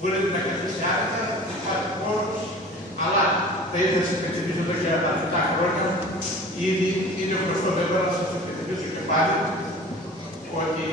μπορείτε να καθίσετε άρετα, να πάρετε χώρος, αλλά θα ήθελα να σας υπενθυμίσω εδώ και αρκετά χρόνια, ήδη είναι γνωστό βέβαια να σας υπενθυμίσω και πάλι ότι